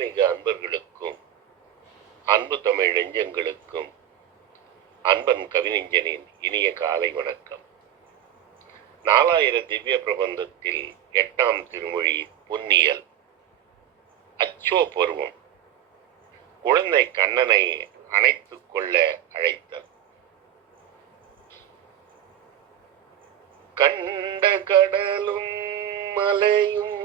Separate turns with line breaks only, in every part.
ஆன்மீக அன்பர்களுக்கும் அன்பு தமிழ் நெஞ்சங்களுக்கும் அன்பன் கவிஞனின் இனிய காலை வணக்கம். நாலாயிர திவ்ய பிரபந்தத்தில் எட்டாம் திருமொழி பொன்னியல். அச்சோ பருவம். குழந்தை கண்ணனை அணைத்து கொள்ள அழைத்தல். கண்ட கடலும் மலையும்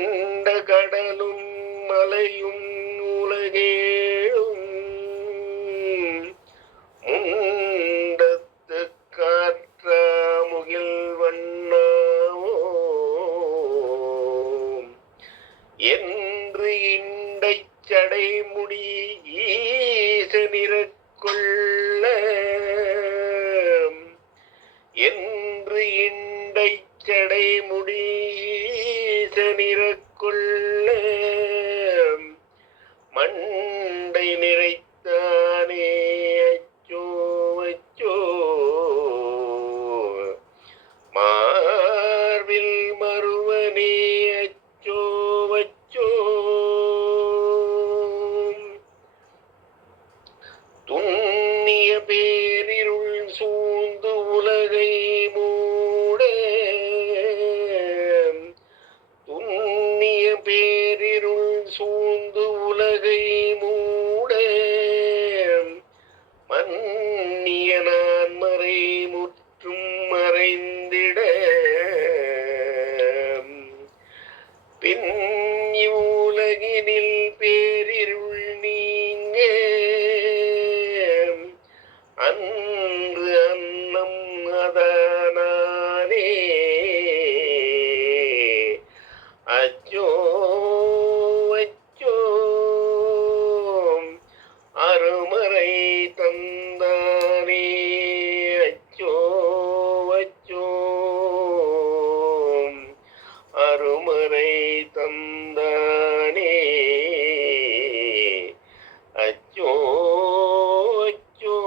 கண்ட கடலும் மலையும் உலகேழும். முண்டத்து காற்ற முகில் வண்ணாவோ என்று இண்டை சடைமுடி ஈசனிறக்கொள்ள என்று இண்டை சடைமுடி ஈசனிறக்கொள்ள உலகை மூட மன்னிய நான் மறை முற்றும் மறைந்திட. பின் இவ்வுலகினில் பேரிருள் நீங்க. அன்று அன்னம் அதனானே. அச்சோ மறுமறை தந்தாரே. அச்சோ அச்சோ அருமறை தந்தானே. அச்சோ அச்சோ.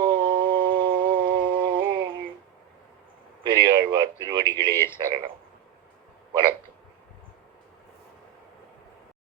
பெரியாழ்வார் திருவடிகளே சரணம். வணக்கம்.